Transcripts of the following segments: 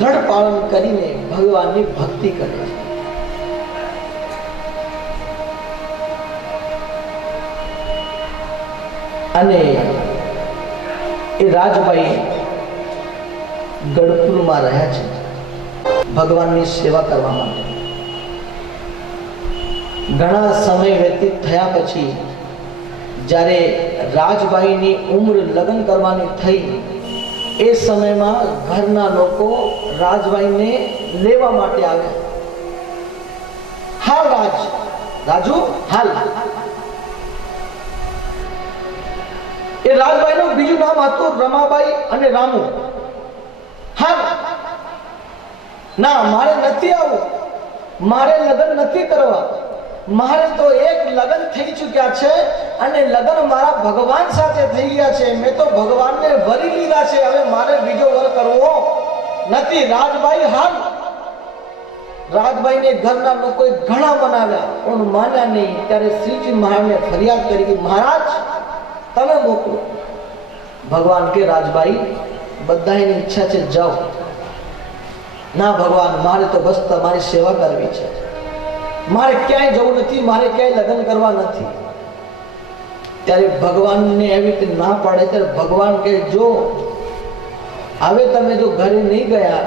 દ્રઢ પાલન કરીને ભગવાનની ભક્તિ કરે છે. અને એ રાજભાઈ ગઢપુરમાં રહ્યા છે ભગવાનની સેવા કરવા માટે. ઘણા સમય વ્યતીત થયા પછી જ્યારે રાજભાઈની ઉંમર લગ્ન કરવાની થઈ, એ સમયમાં ઘરના લોકો રાજભાઈને લેવા માટે આવ્યા. હાલ રાજુ હાલ. એ રાજભાઈનું બીજું નામ હતું રમાબાઈ અને રામુ. હાલ ના, મારે નથી આવું, મારે લગ્ન નથી કરવા, મારે તો એક લગ્ન થઈ ચૂક્યા છે અને લગ્ન મારા ભગવાન સાથે થઈ ગયા છે. મેં તો ભગવાનને વરી લીધા છે, હવે મારે બીજો વર કરવો નથી. રાજભાઈ હાલ. રાજભાઈને ઘરના લોકોએ ઘણા મનાવ્યા પણ માન્યા નહીં. ત્યારે શ્રીજી મહારાજને ફરિયાદ કરી કે મહારાજ તમે મોકલો. ભગવાન કે રાજભાઈ બધાની ઈચ્છા છે, જાઓ. ના ભગવાન, મારે તો બસ તમારી સેવા કરવી છે, મારે ક્યાંય જવું નથી, મારે ક્યાંય લગ્ન કરવા નથી. ત્યારે ભગવાનને એવી રીતે ના પાડે ત્યારે ભગવાન કહે જો હવે તમે જો ઘરે નહીં ગયા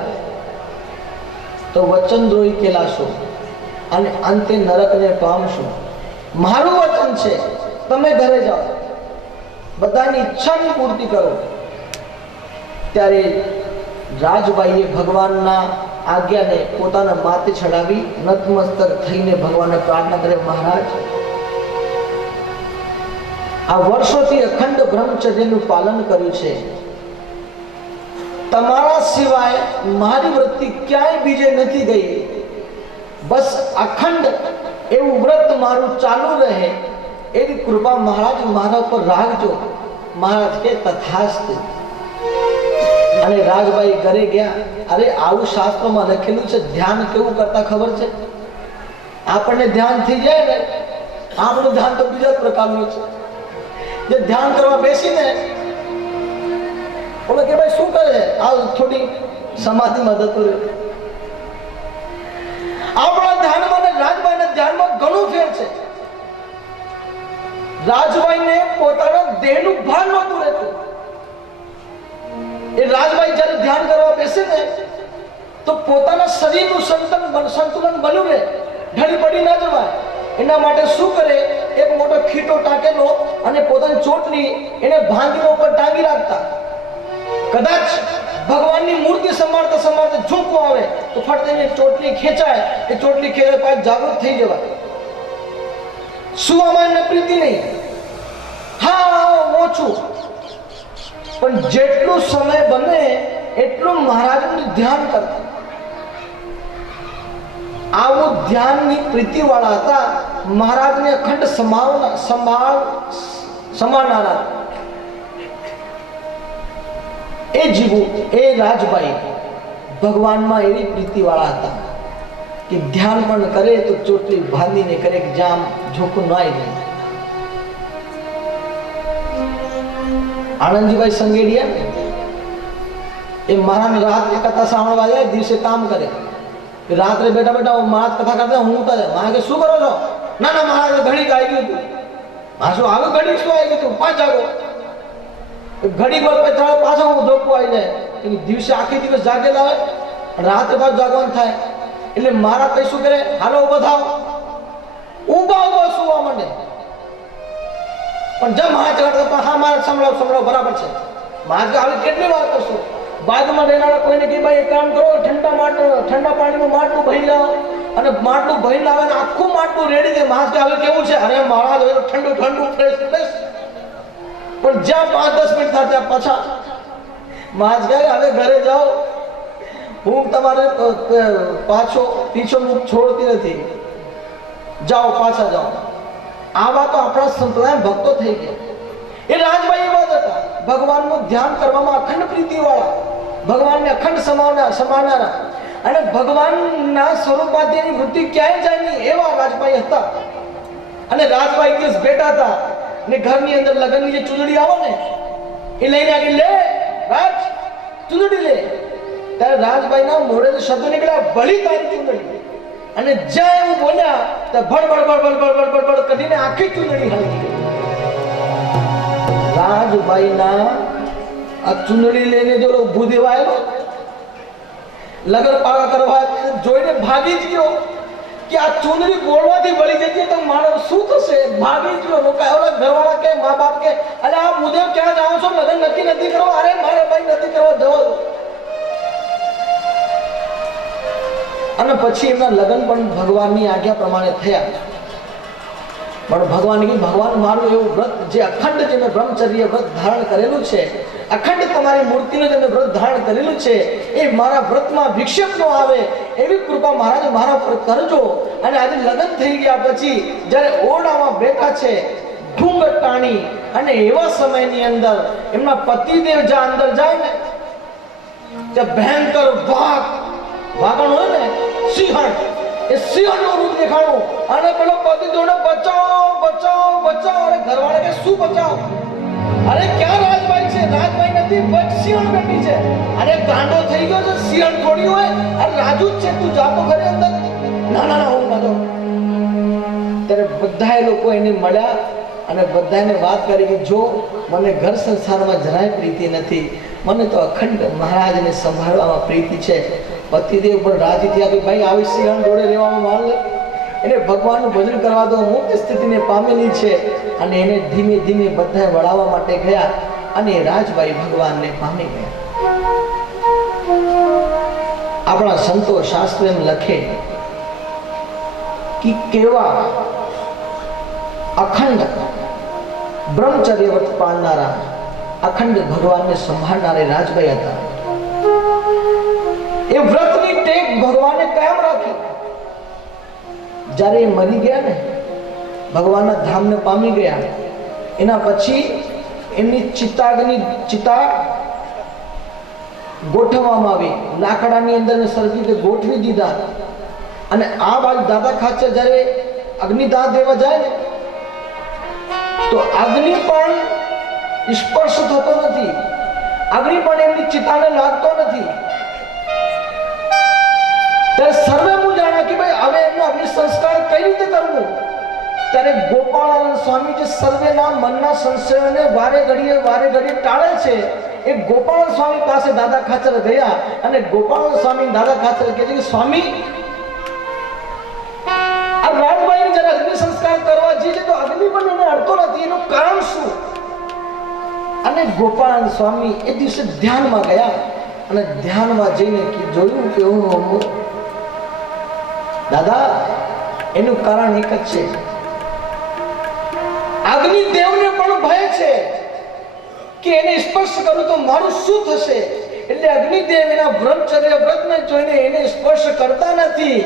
તો વચનદ્રોહી કહેલાશો અને અંતે નરકને પામશો. મારું વચન છે, તમે ઘરે જાઓ, બધાની ઈચ્છાની પૂર્તિ કરો. ત્યારે રાજભાઈએ ભગવાનના આજ્ઞાને પોતાના માથે ચડાવી નતમસ્તક થઈને ભગવાનને પ્રાર્થના કરે, મહારાજ આ વર્ષોથી અખંડ બ્રહ્મચર્યનું પાલન કર્યું છે, તમારા સિવાય મારી વૃત્તિ ક્યાંય બીજે નથી ગઈ, બસ અખંડ એવું વ્રત મારું ચાલુ રહે એવી કૃપા મહારાજ મારા ઉપર રાખજો. મહારાજ કે તથાસ્તુ. અને રાજભાઈ ઘરે ગયા. અરે આવું શાસ્ત્રમાં લખેલું છે, ધ્યાન કેવું કરતા ખબર છે? આપણને ધ્યાન થઈ જાય ને, આપણું ધ્યાન તો બીજા પ્રકારનું છે. જે ધ્યાન કરવા બેસીને બોલે કે ભાઈ શું કરે, આ થોડી સમાધિમાં જતું રહે. આપણા ધ્યાનમાં ને રાજભાઈના ધ્યાનમાં ઘણું ફેર છે. રાજભાઈને પોતાના દેહનું ભાન નહોતું રહેતું. એ રાજભાઈ જ્યારે ધ્યાન કરવા બેસે ને તો પોતાના શરીરનું સંતુલન બન્યું રહે, ઢળી પડી ના જવાય. એના માટે શું કરે, એક મોટો ખીટો ટાંકેલો અને પોતાની ચોટલી એને ભાંગીને ઉપર ટાંગી રાખતા. કદાચ ભગવાનની મૂર્તિ સંભાળતા સંભાળતા ઝૂંકવો આવે તો ફટ દઈને ચોટલી ખેંચાય, એ ચોટલી ખેંચાય પાછું જાગૃત થઈ જવાય. સુવામાં એને પ્રીતિ નહીં, હા ઓછું, પણ જેટલો સમય બને એટલું મહારાજનું ધ્યાન કરતા. આવું ધ્યાનની પ્રીતિ વાળા હતા. મહારાજને અખંડ સંભાળનારા એ જીવો એ રાજભાઈ ભગવાનમાં એવી પ્રીતિ વાળા હતા કે ધ્યાન પણ કરે તો ચોટલી બાંધીને કરે કે જામ ઝોકું ન આવી જાય. આનંદજીભાઈ સંગેડિયા એ મહારાજ રાત્રે કથા સાંભળવા જાય, દિવસે કામ કરે. રાત્રે બેઠા બેઠા મહારાજ કથા કરતા હું મહારાજ શું કરો છો? ના ના મહારાજ ઘડીક આવી ગયું હતું. હા શું આવ્યું? ઘડીક શું આવી ગયું હતું? 5 જાગો. ઘડીક વાર પાછા હું ધોકું આવી જાય. દિવસે આખી દિવસ જાગેલા હોય, રાત્રે પાછું જાગવાનું થાય. એટલે મહારાજ કઈ શું કરે, હાલો ઉભો થાવ, ઉભા સુવા માંડે. પણ જેમ મહારાજ ચલાવતા હા મહારાજ સંભળાવ બરાબર છે. મહારાજ હવે કેટલી વાર કરશું? બાજુમાં રહેનારા કોઈને કે ભાઈ એક કામ કરો, ઠંડા પાણીનું માટલું ભરી લાવો, અને માટલું ભરી લાવે ને આખું માટલું રેડી દે. મહારાજ હવે કેવું છે? અરે મહારાજ હવે ઠંડુ ફ્રેશ. પણ જ્યાં 5-10 મિનિટ થાય ત્યાં પાછા મહારાજ કહે હવે ઘરે જાઓ, હું તમારે પીછો છોડતી નથી, જાઓ પાછા જાઓ. આવા તો આપણા સંપ્રદાય ભક્તો થઈ ગયા. એ રાજભાઈ એવા હતા, ભગવાનનું ધ્યાન કરવામાં અખંડ પ્રીતિ વાળા, ભગવાનને અખંડ સમાવનારા અને ભગવાનના સ્વરૂપમાંથી એની વૃત્તિ ક્યાંય જાય નહીં એવા રાજભાઈ હતા. અને રાજભાઈ દિવસ બેઠા હતા ને ઘરની અંદર લગ્નની જે ચૂંદડી આવો ને એ લઈને આગળ લે રાજ ચૂંદડી લે. ત્યારે રાજભાઈના મોઢેથી શબ્દ નીકળ્યા, ભલી તારી ચૂંદડી. અને જ્યાં એવું બોલ્યા તો ભડબડ ભડબડ ભડબડ ભડબડ કરીને આખી ચૂંદડી હળી ગઈ. રાજભાઈના આ ચૂંદડી લઈને જો ભૂદેવ આવ્યો, લગન પાળા કરવા જોઈને ભાગી જ ગયો કે આ ચૂંદડી બોલવાથી વળી જતી તો માણસ શું થશે. ભાગી જ ગયો. લોકો ઓલા ઘરવાળા કે મા બાપ કે અરે આ ભૂદેવ ક્યાં જાઓ છો, લગન નક્કી નથી કરો. અરે મારે ભાઈ નથી કરવા જવા દો. અને પછી એમના લગ્ન પણ ભગવાનની આજ્ઞા પ્રમાણે થયા. પણ ભગવાન કે ભગવાન મારું એવું વ્રત જે અખંડ જે મેં બ્રહ્મચર્ય વ્રત ધારણ કરેલું છે, અખંડ તમારી મૂર્તિનું જે મેં વ્રત ધારણ કરેલું છે, એ મારા વ્રતમાં વિક્ષેપ ન આવે એવી કૃપા મહારાજ મારા પર કરજો. અને આજે લગ્ન થઈ ગયા પછી જ્યારે ઓરડામાં બેઠા છે ઘૂંઘટ ટાણી, અને એવા સમયની અંદર એમના પતિદેવ જ્યાં અંદર જાય ને ત્યાં ભયંકર વાગણ હોય ને, સિંહણ, એ સિંહણનું રૂપ દેખાણું. અને પેલો પતિદેવને બચાવો બચાવો બચાવો. અને ઘરવાળા કે શું બચાવો? અરે ક્યાં રાજભાઈ છે? રાજભાઈ નથી, બચ સિંહણ બેઠી છે. અરે ગાંડો થઈ ગયો છે, સિંહણ થોડી હોય. અરે રાજુ જ છે, તું જાતો ઘરે અંદર. ના ના ના, હું ના જાઉં. ત્યારે બધા લોકો એને મળ્યા અને બધાને વાત કરી કે જો મને ઘર સંસારમાં જરાય પ્રીતિ નથી, મને તો અખંડ મહારાજને સંભાળવામાં પ્રીતિ છે. પતિદેવ પણ રાજી થયા કે ભાઈ આવી સિંહણ જોડે રહેવામાં માલ એને ભગવાનનું ભજન કરવા દો, મુક્ત સ્થિતિને પામેલી છે. અને એને ધીમે ધીમે બધા વળાવવા માટે ગયા અને રાજભાઈ ભગવાનને પામી ગયા. આપણા સંતો શાસ્ત્ર એમ લખે કે કેવા અખંડ બ્રહ્મચર્ય વ્રત પાળનારા, અખંડ ભગવાનને સંભાળનારે રાજભાઈ હતા. એ વ્રતની ટેક ભગવાને કાયમ રાખી. જ્યારે એ મરી ગયા ને, ભગવાનના ધામને પામી ગયા, એના પછી એમની ચિતા ગોઠવવામાં આવી. લાકડાની અંદર સરખી ગોઠવી દીધા. અને આ બાજુ દાદા ખાચર જ્યારે અગ્નિદાહ દેવા જાય ને તો અગ્નિ પણ સ્પર્શ થતો નથી, અગ્નિ પણ એમની ચિતાને લાગતો નથી. ત્યારે સર્વે હું જાણ્યા કે ભાઈ હવે એમનો અગ્નિ સંસ્કાર કઈ રીતે કરવું. ત્યારે ગોપાળાનંદ સ્વામી જે સર્વેના મનના સંશયોને વારે ઘડીએ ટાળે છે, એ ગોપાળાનંદ સ્વામી પાસે દાદા ખાચર ગયા. અને ગોપાળાનંદ સ્વામી દાદા ખાચર કહે છે કે સ્વામી, આ રાજભાઈ જયારે અગ્નિ સંસ્કાર કરવા જઈએ છે તો અગ્નિ પણ એને અડતો નથી, એનું કારણ શું? અને ગોપાળાનંદ સ્વામી એ દિવસે ધ્યાનમાં ગયા અને ધ્યાનમાં જઈને જોયું કે દાદા એનું કારણ એક જ છે, અગ્નિદેવને પણ ભય છે કે એને સ્પર્શ કરું તો મારું શું થશે. એટલે અગ્નિદેવ એના બ્રહ્મચર્ય વ્રતને જોઈને એને સ્પર્શ કરતા નથી.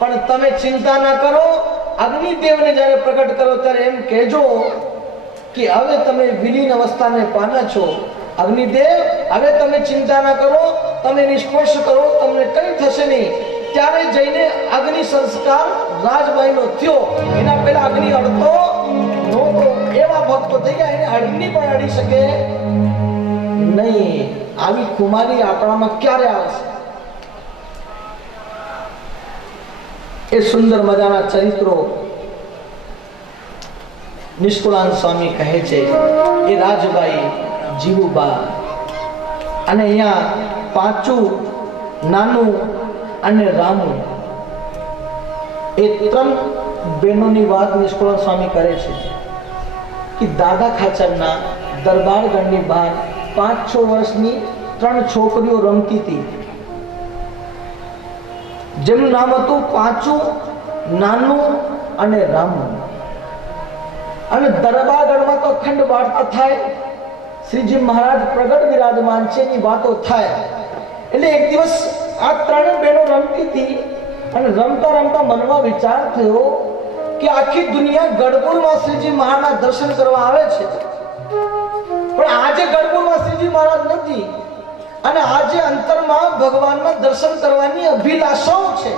પણ તમે ચિંતા ના કરો, અગ્નિદેવને જ્યારે પ્રગટ કરો ત્યારે એમ કહેજો કે હવે તમે વિલીન અવસ્થાને પામ્યા છો. અગ્નિદેવ હવે તમે ચિંતા ના કરો, તમે એને સ્પર્શ કરો, તમને કઈ થશે નહીં. ત્યારે જઈને અગ્નિ સંસ્કાર રાજભાઈનો થયો. એના પહેલા અગ્નિ અડતો નહોતો. એવા ભક્તો થઈ ગયા, એને અગ્નિ પણ અડી શકે નહીં. આવી કુમારી આપણામાં ક્યારે આવશે? એ સુંદર મજાના ચરિત્રો નિષ્કુળાનંદ સ્વામી કહે છે. એ રાજભાઈ, જીવુબા અને અહીંયા પાંચું, નાનું અને રામુ, એ ત્રણ બહેનોની વાત નિષ્કુળાનંદ સ્વામી કરે છે કે દાદા ખાચરના દરબારગઢની બહાર 5-6 વર્ષની 3 છોકરીઓ રમતી હતી, જેમનું નામ હતું પાંચું, નાનું અને રામુ. અને દરબારગઢમાં તો અખંડ વાર્તા થાય, શ્રીજી મહારાજ પ્રગટ વિરાજમાન છે એની વાતો થાય. એટલે એક દિવસ આ 3 બહેનો રમતી હતી અને રમતા રમતા મનમાં વિચાર થયો કે આખી દુનિયા ગઢપુરમાં શ્રીજી મહારાજના દર્શન કરવા આવે છે, પણ આજે ગઢપુરમાં શ્રીજી મહારાજ નથી. અને આજે અંતરમાં ભગવાનના દર્શન કરવાની અભિલાષાઓ છે.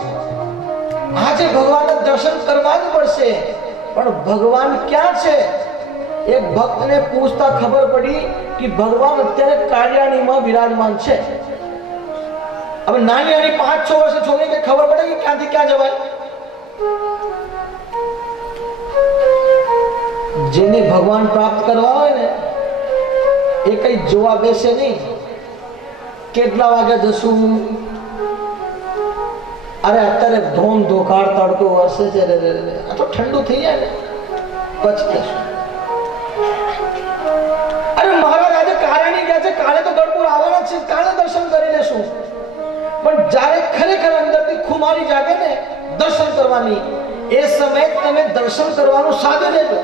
આજે ભગવાનના દર્શન કરવા જ પડશે, પણ ભગવાન ક્યાં છે? એક ભક્તને પૂછતા ખબર પડી કે ભગવાન અત્યારે કાળિયાણીમાં વિરાજમાન છે. હવે નાની નાની 5-6 વર્ષની છોકરીને ખબર પડે કે ક્યાંથી ક્યાં જવાય? જેને ભગવાન પ્રાપ્ત કરવા હોય ને એ કઈ જોવા બેસે નહીં કેટલા વાગે જશું. અરે અત્યારે ધોમ ધોકાળ તડકો વરસે છે, આ તો ઠંડુ થઈ જાય ને પછી જશું. અરે મહારાજ આજે કારણી ગયા છે, કાલે તો ગઢપુર આવવાના છે, કાલે દર્શન કરી લેશું. પણ જ્યારે ખરેખર અંદરથી ખુમારી જાગે ને દર્શન કરવાની, એ સમયે તમે દર્શન કરવાનું સાધન લેજો.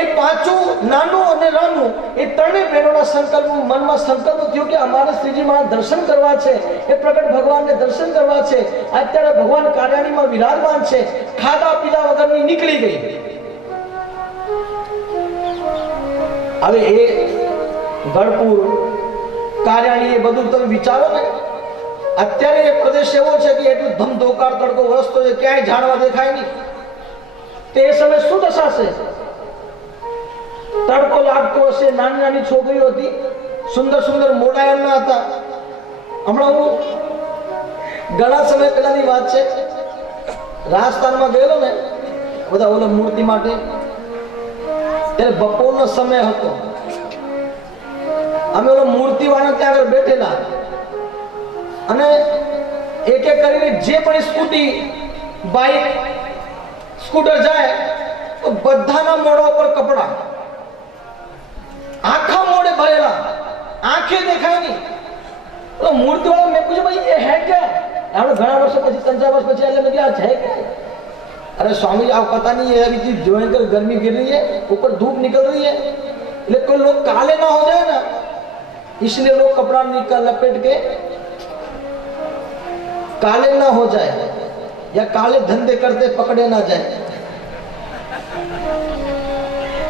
એ પાછું નાનું અને રાનું એ ત્રણેય બહેનોના સંકલ્પ મનમાં સંકલ્પ થયો કે અમારે શ્રીજી મહારાજ દર્શન કરવા છે, એ પ્રગટ ભગવાનને દર્શન કરવા છે. અત્યારે ભગવાન કાર્યાણીમાં વિરાજમાન છે, ખાધા પીધા વગરની નીકળી ગઈ. હવે એ ગઢપુર કાર્યાણી એ બધું તમે વિચારો ને, અત્યારે એ પ્રદેશ એવો છે કે એટલું ધમધોકાર તડકો વરસતો છે, ક્યાંય ઝાડવા દેખાય નહીં. તે સમય શું દશા છે? તડકો લાગતો હશે, નાની નાની છોકરીઓ હતી, સુંદર સુંદર મોડા એમના હતા. હમણાં હું ઘણા સમય પહેલાની વાત છે, રાજસ્થાનમાં ગયેલો ને બધા ઓલો મૂર્તિ માટે, ત્યારે બપોરનો સમય હતો. અમે ઓલો મૂર્તિ વાળા ત્યાં આગળ બેઠેલા અને એક એક કરીને જે પણ સ્કૂટી બાઇક સ્કૂટર જાય તો બધાના મોઢા ઉપર કપડા, આખા મોઢે ભરેલા, આંખે દેખાય નહીં. तो मूर्ति वाला मैं पूछा भाई ये है क्या? આપણે ઘણા વર્ષો પછી 3-4 વર્ષ પછી એટલે મેં કहा है क्या? अरे स्वामी जी आपको पता नहीं है अभी चीज भयंकर गर्मी गिर रही है, ऊपर धूप निकल रही है, लेकिन लोग काले ना हो जाए ना इसलिए लोग कपड़ा निकाल लपेट के काले ना हो जाए या काले धंधे करते पकड़े ना जाए.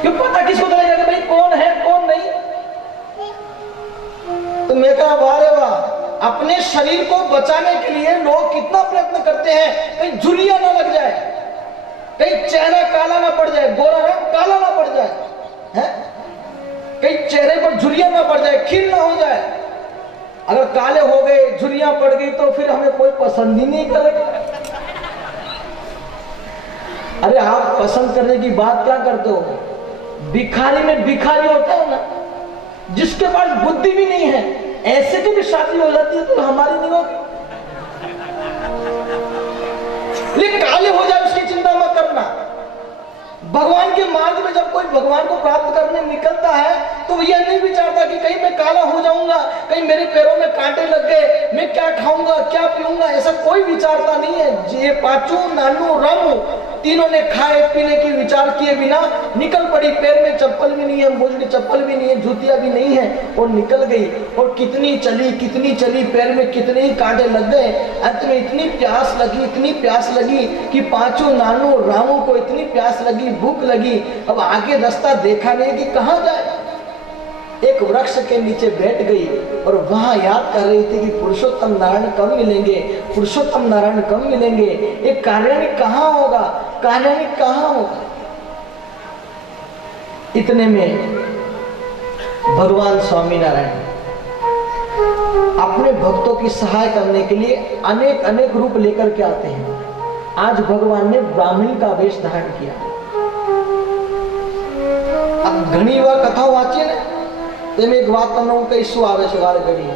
क्यों पता किसको चलेगा कि भाई कौन है कौन नहीं? तो मैं कहा वाह रे वाह, अपने शरीर को बचाने के लिए लोग कितना प्रयत्न करते हैं, कहीं झुर्रियां ना लग जाए, कहीं चेहरा काला ना पड़ जाए, गोरा रंग काला ना पड़ जाए, है? कहीं चेहरे पर झुर्रियां ना पड़ जाए, खील ना हो जाए. अगर काले हो गए, झुर्रियां पड़ गई तो फिर हमें कोई पसंद ही नहीं करेगा. अरे आप पसंद करने की बात क्या करते हो? भिखारी में भिखारी होता है ना, जिसके पास बुद्धि भी नहीं है, ऐसे की भी शादी हो जाती है तो हमारी नहीं होती. लेकिन काले हो जाए उसकी चिंता मत करना. भगवान के मार्ग में जब कोई भगवान को प्राप्त करने निकलता है तो यह नहीं विचारता कि कहीं मैं काला हो जाऊंगा, कहीं मेरे पैरों में कांटे लग गए, मैं क्या खाऊंगा क्या पीऊंगा, ऐसा कोई विचारता नहीं है. ये पांचों नानू रामू तीनों ने खाए पीने की विचार किए बिना निकल पड़ी. पैर में चप्पल भी नहीं है, मोजड़ी चप्पल भी नहीं है, जूतियां भी नहीं है और निकल गई. और कितनी चली, पैर में कितने ही कांटे लग गए. अंत में इतनी प्यास लगी कि पांचों नानू रामू को इतनी प्यास लगी, भूख लगी, अब आगे रास्ता देखा नहीं कि कहां जाए. एक वृक्ष के नीचे बैठ गई और वहां याद कर रही थी कि पुरुषोत्तम नारायण कब मिलेंगे, पुरुषोत्तम नारायण कब मिलेंगे, एक कार्याणी कहां होगा, कार्याणी कहां होगा. इतने में भगवान स्वामीनारायण अपने भक्तों की सहाय करने के लिए अनेक रूप लेकर के आते हैं. आज भगवान ने ब्राह्मण का वेश धारण किया. अब घनी बार कथा वांची ने તેમ એક વાત તમને હું કહીશું આવે છે વારે ઘડીએ.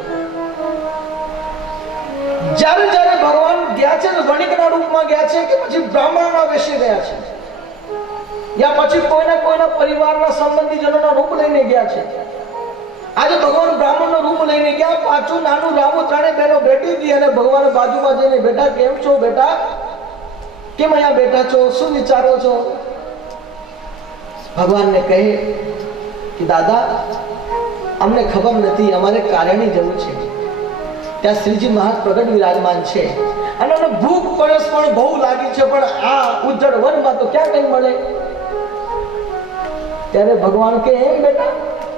જ્યારે જ્યારે ભગવાન ગયા છે વણિકના રૂપમાં ગયા છે કે પછી બ્રાહ્મણના વેશે ગયા છે યા પછી કોઈના પરિવારના સંબંધીજનોના રૂપ લઈને ગયા છે. આજે ભગવાન બ્રાહ્મણનું રૂપ લઈને ગયા. પાછું નાનું રામુ ત્રણે બહેનો બેઠી હતી અને ભગવાન બાજુમાં જઈને બેટા કેમ છો બેટા, કેમ અહીંયા બેઠા છો, શું વિચારો છો? ભગવાનને કહે કે દાદા અમને ખબર નથી, અમારે કાર્યાણી જવું છે, ત્યાં શ્રીજી મહારાજ પ્રગટ વિરાજમાન છે અને અમને ભૂખ પડસ પણ બહુ લાગી છે, પણ આ ઉજ્જડ વનમાં તો ક્યાં કઈ મળે. ત્યારે ભગવાન કે એમ બેટા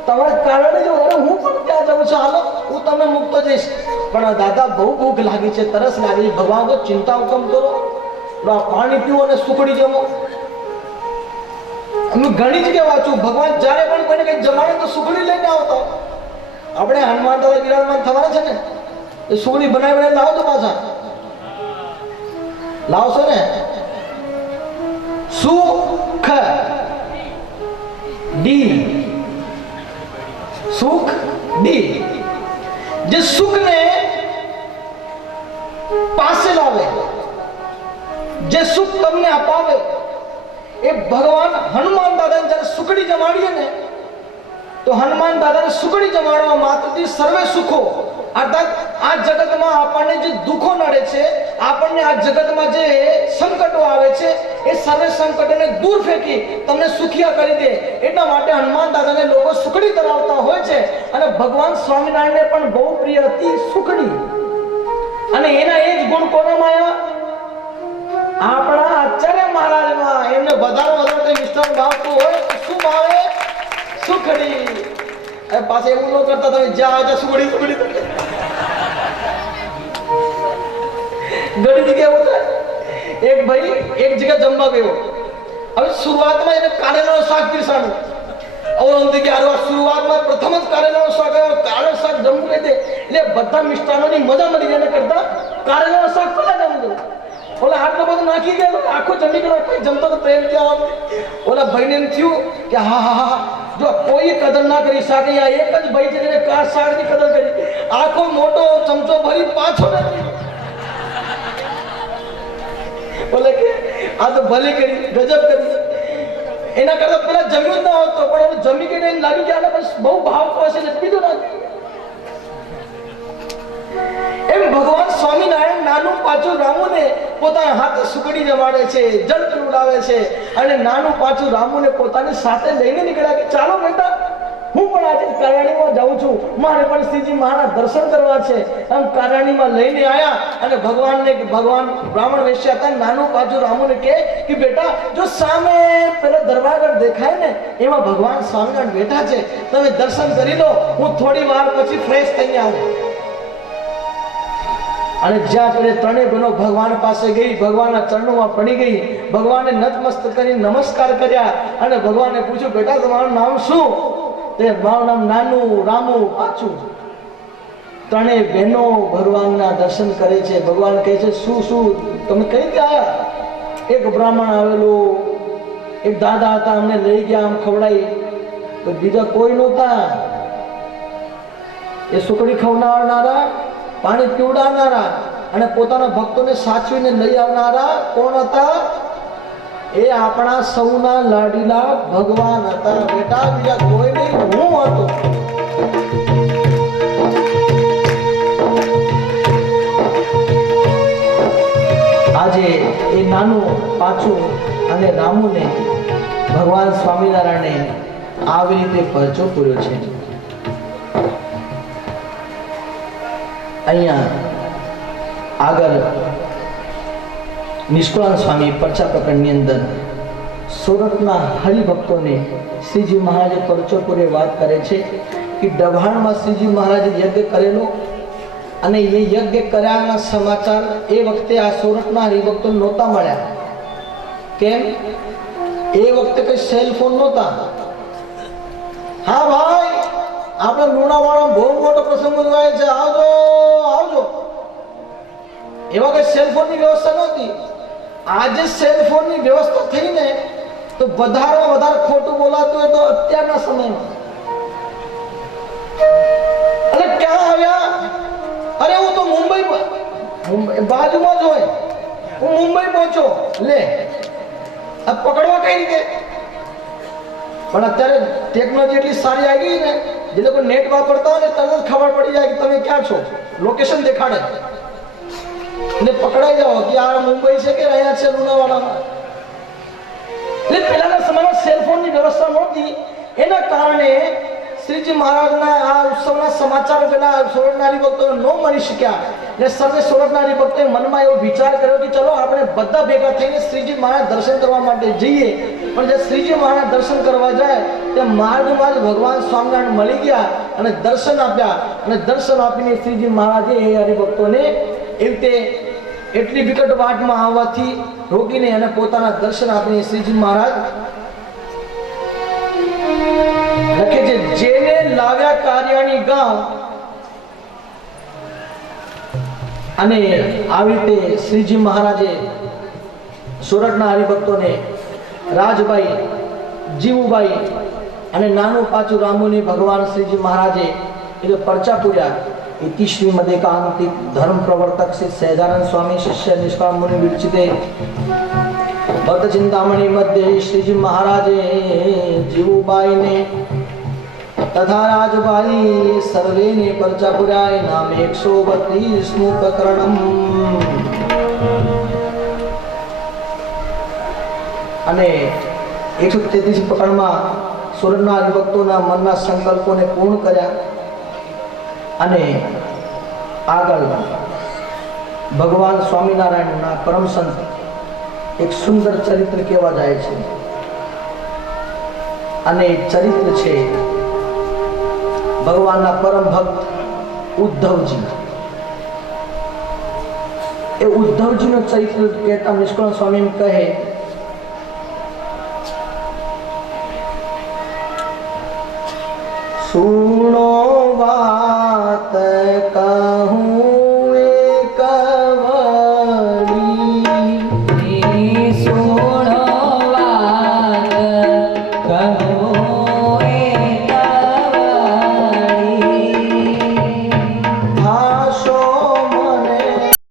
તમારે કારણે જો હું પણ ત્યાં જાઉં છું, હાલો હું તમને મૂકતો જઈશ, પણ દાદા બહુ ભૂખ લાગી છે, તરસ લાગી છે. ભગવાન તો ચિંતા હુકમ કરો, પાણી પીવો અને સુખડી જમો. અમે ઘણી જગ્યાએ વાંચું ભગવાન જ્યારે પણ કોઈને કઈ જમાડે તો સુખડી લઈને આવતા. આપણે હનુમાન દાદા વિરાજમાન થવાના છે ને, એ સુગડી બનાવીને લાવજો પાછા, લાવશો ને? સુખ ડી, સુખ ડી, જે સુખને પાસે લાવે, જે સુખ તમને અપાવે, એ ભગવાન હનુમાન દાદાને જ્યારે સુખડી જમાડીએ ને, તો હનુમાન દાદાને સુખડી જમાડવા માત્રથી સર્વે સુખો, અર્થાત આ જગતમાં આપણને જે દુઃખો નડે છે, આપણને આ જગતમાં જે સંકટો આવે છે, એ સર્વે સંકટોને દૂર ફેંકી તમને સુખિયા કરી દે. એટલા માટે હનુમાન દાદાને લોકો સુખડી ધરાવતા હોય છે. અને ભગવાન સ્વામિનારાયણને પણ બહુ પ્રિય હતી સુખડી. અને એના એ જ ગુણ કોનામાં આવ્યા? આપણા આચાર્ય મહારાજમાં. એમને વધારે મિષ્ટાન ભાવતું હોય તો શું ભાવે? સુખડી. પાસે એવું ન કરતા, તમે જ્યાં આવે સુખડી સુખડી ઘણી જગ્યાએ એવું થાય. એક ભાઈ એક જગ્યા જમવા ગયો. હવે શરૂઆતમાં એને કારેલાનું શાક પીરસાનું. શરૂઆતમાં પ્રથમ જ કારેલાનું શાક આવ્યો. કારેલાનું શાક જમવું કહી દે એટલે બધા મિષ્ટાનોની મજા મળી જાય કરતા કારેલાનું શાક પેલા જમવું. ઓલા આટલો બધો નાખી ગયો આખો જમી ગયો. કોઈ જમતો તો પ્રેમ ત્યાં ઓલા ભાઈને એમ થયું કે હા હા હા, જો કોઈ કદર ના કરી શકે, આ એક જ ભાઈ છે જેને કાર શાકની કદર કરી, આખો મોટો ચમચો ભરી પાછો નથી. બોલે કે આ તો ભલે કરી, ગજબ કરી. એના કરતા પેલા જમ્યું જ ના હોત પણ હવે જમી કે એને લાગ્યું કે આને બસ બહુ ભાવ હશે ને પીધું નાખ્યું. એમ ભગવાન સ્વામિનારાયણ નાનું પાછું રામુને પોતાના હાથે સુખડી જમાડે છે, જળ પીવડાવે છે. અને નાનું પાછું રામુને પોતાની સાથે લઈને નીકળ્યા કે ચાલો બેટા, હું પણ આજે કારાણીમાં જાઉં છું, મારે પણ શ્રીજી મહારાજ દર્શન કરવા છે. આમ કારાણીમાં લઈને આવ્યા અને ભગવાન બ્રાહ્મણ વેશ્યા હતા. નાનું પાછું રામુને કે બેટા, જો સામે પેલો દરવાજો દેખાય ને, એમાં ભગવાન સ્વામિનારાયણ બેઠા છે, તમે દર્શન કરી લો, હું થોડી વાર પછી ફ્રેશ થઈને આવું. અને જ્યાં પેલે ત્રણેય બહેનો ભગવાન પાસે ગઈ, ભગવાનના ચરણોમાં પડી ગઈ, ભગવાનને નતમસ્ત કરી નમસ્કાર કર્યા અને ભગવાનને પૂછ્યું બેટા તમારું નામ શું? તે મારું નામ નાનું, રામુ, પાછું. ત્રણેય બહેનો ભગવાનના દર્શન કરે છે. ભગવાન કહે છે શું શું તમે કઈ રીતે આવ્યા? એક બ્રાહ્મણ આવેલો, એક દાદા હતા, અમને લઈ ગયા, આમ ખવડાવી. તો બીજા કોઈ નહોતા. એ સુખડી ખવડાવનારા, પાણી પીવડાવનારા અને પોતાના ભક્તોને સાચવીને લઈ આવનારા કોણ હતા? એ આપણા સૌના લાડીલા ભગવાન હતા. બેટા બીજા કોઈ નહીં, હું હતો. આજે એ નાનું પાછું અને રામુને ભગવાન સ્વામિનારાયણે આવી રીતે પરચો પૂર્યો છે. અહીંયા આગળ નિષ્કુળાનંદ સ્વામી પરચા પ્રકરણની અંદર સોરઠના હરિભક્તોને શ્રીજી મહારાજે પરચો પૂરે વાત કરે છે કે ડભાણમાં શ્રીજી મહારાજે યજ્ઞ કરેલો અને એ યજ્ઞ કર્યાના સમાચાર એ વખતે આ સોરઠના હરિભક્તો નહોતા મળ્યા. કેમ? એ વખતે કઈ સેલ ફોન નહોતા. હા ભાઈ, આપણે લુણાવાડા બહુ મોટો પ્રસંગ ઉજવાય છે, આવજો આવજો. એવા કઈ સેલફોનની વ્યવસ્થા નહોતી. આજે સેલફોનની વ્યવસ્થા થઈને તો વધારે ખોટું બોલાતું હોય તો અત્યારના સમયમાં. અરે ક્યાં આવ્યા? અરે હું તો મુંબઈ બાજુમાં જ હોય, હું મુંબઈ પહોંચ્યો. લે આ પકડવા કઈ રીતે? પણ અત્યારે ટેકનોલોજી એટલી સારી આવી ગઈ ને, જે લોકો નેટ વાપરતા હોય ને તરત જ ખબર પડી જાય કે તમે ક્યાં છો, લોકેશન દેખાડે ને પકડાઈ જાઓ કે આ મુંબઈ છે કે અહીંયા છે લુણાવાડામાં. એટલે પહેલાના સમયમાં સેલફોનની વ્યવસ્થા નહોતી. એના કારણે શ્રીજી મહારાજના આ ઉત્સવના સમાચાર પેલા સોરઠના હરિભક્તો ન મળી શક્યા. એટલે સર્વે સોરઠના હરિભક્તોએ મનમાં એવો વિચાર કર્યો કે ચલો આપણે બધા ભેગા થઈને શ્રીજી મહારાજ દર્શન કરવા માટે જઈએ. પણ જે શ્રીજી મહારાજ દર્શન કરવા જાય તે માર્ગમાં જ ભગવાન સ્વામિનારાયણ મળી ગયા અને દર્શન આપ્યા. અને દર્શન આપીને શ્રીજી મહારાજે એ હરિભક્તોને એ રીતે એટલી વિકટ વાટમાં આવવાથી રોકીને અને પોતાના દર્શન આપીને શ્રીજી મહારાજ લખે છે, જેને લાવ્યા કાર્યાણી ગામ અને આવી રીતે શ્રીજી મહારાજે સોરઠના હરિભક્તોને રાજભાઈ, જીવુભાઈ અને નાનું પાછું રામુની ભગવાન શ્રીજી મહારાજે એટલે પરચા પૂર્યા. ઇતિશ્રી મદેકાંતિક ધર્મ પ્રવર્તક શ્રી સહજાનંદ સ્વામી શિષ્ય નિષ્કામ મુનિ વિરચિતે ભક્ત ચિંતામણી મધ્ય શ્રીજી મહારાજે જીવુબાઈને તથા રાજભાઈ સર્વેને પરચા પુરાય નામ 132 પ્રકરણમ. અને 133 પ્રકરણમાં સુરતના હરિભક્તોના મનના સંકલ્પોને પૂર્ણ કર્યા. અને આગળ ભગવાન સ્વામિનારાયણના પરમ સંત એક સુંદર ચરિત્ર કહેવા જાય છે. અને એ ચરિત્ર છે ભગવાનના પરમ ભક્ત ઉદ્ધવજી. એ ઉદ્ધવજીનો ચરિત્ર કહેતા નિષ્કળ સ્વામી એમ કહે, સુણો વા